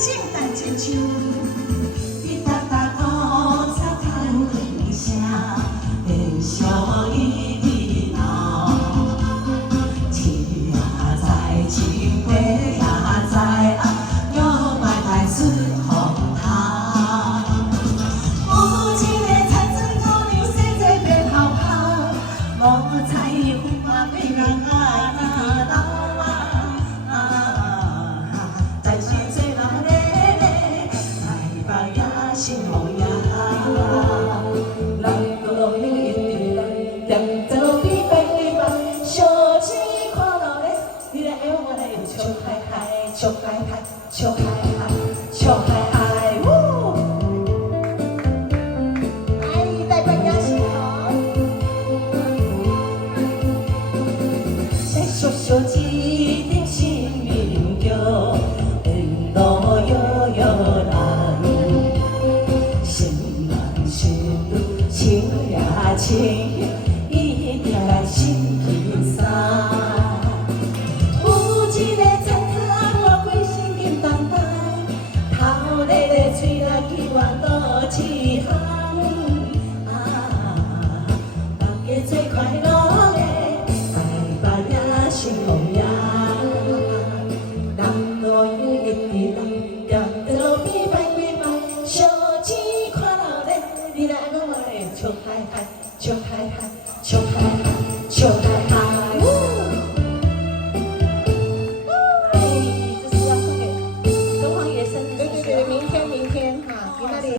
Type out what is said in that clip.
圣诞千秋，滴答答鼓擦弹琴声，连小雨滴闹。天啊在，情花也在，摇摆摆水风头。有一个菜庄姑娘，生做变好看，五彩花美人啊斗。 心好呀，人都落雨一滴，点在路边摆几摆，小钱看落咧，你来爱我来又笑嗨嗨，笑嗨嗨，笑嗨嗨，笑嗨嗨，呜！哎，大家也是好，再说说一点心明着，沿路悠悠来。 情呀情，一定来心轻松。有一个菜子我规身金当当，头咧咧嘴来去往倒一行。大家做快乐咧，台北也幸福呀。人路有一滴人，站在路边摆几摆，小钱看落咧，你来我来。笑嗨嗨，笑嗨嗨。